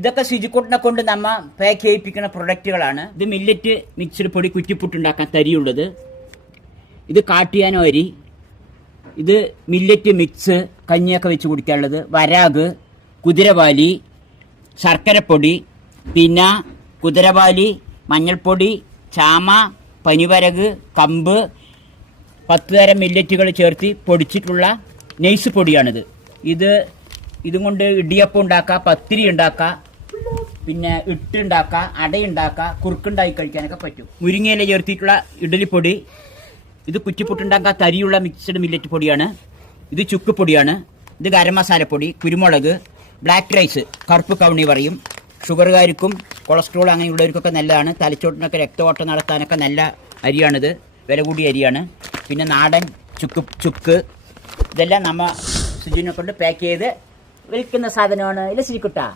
ഇതൊക്കെ ശുചിക്കൂട്ടിനെ കൊണ്ട് നമ്മ പാക്ക് ചെയ്യിപ്പിക്കുന്ന പ്രൊഡക്റ്റുകളാണ്. ഇത് മില്ലറ്റ് മിക്സ്ഡ് പൊടി കുറ്റിപ്പുട്ടുണ്ടാക്കാൻ തരിയുള്ളത്. ഇത് കാട്ടിയാനോ അരി. ഇത് മില്ലറ്റ് മിക്സ് കഞ്ഞിയൊക്കെ വെച്ച് കുടിക്കാനുള്ളത്. വരാഗ്, കുതിരവാലി, ശർക്കരപ്പൊടി, പിന്നെ കുതിരവാലി, മഞ്ഞൾപ്പൊടി, ചാമ, പനിവരക്, കമ്പ്, 10 തരം മില്ലറ്റുകൾ ചേർത്ത് പൊടിച്ചിട്ടുള്ള നൈസ് പൊടിയാണിത്. ഇതും കൊണ്ട് ഇടിയപ്പം ഉണ്ടാക്കുക, പത്തിരി ഉണ്ടാക്കുക, പിന്നെ ഇട്ടുണ്ടാക്കുക, അടയുണ്ടാക്കുക, കുറുക്കുണ്ടാക്കി കഴിക്കാനൊക്കെ പറ്റും. മുരിങ്ങയില ചേർത്തിട്ടുള്ള ഇഡലിപ്പൊടി. ഇത് കുറ്റിപ്പുട്ടുണ്ടാക്കാൻ തരിയുള്ള മിക്സഡ് മില്ലറ്റ് പൊടിയാണ്. ഇത് ചുക്ക് പൊടിയാണ്. ഇത് ഗരം മസാലപ്പൊടി, കുരുമുളക്, ബ്ലാക്ക് റൈസ്, കറുപ്പ് കവണി പറയും. ഷുഗറുകാർക്കും കൊളസ്ട്രോൾ അങ്ങനെയുള്ളവർക്കൊക്കെ നല്ലതാണ്. തലച്ചോട്ടിനൊക്കെ രക്തഓട്ടം നടത്താനൊക്കെ നല്ല അരിയാണിത്. വില കൂടിയ അരിയാണ്. പിന്നെ നാടൻ ചുക്ക് ഇതെല്ലാം നമ്മ സുജിനെ കൊണ്ട് പാക്ക് ചെയ്ത് വിൽക്കുന്ന സാധനമാണ്. ഇല്ല ശരിക്കുട്ടാ.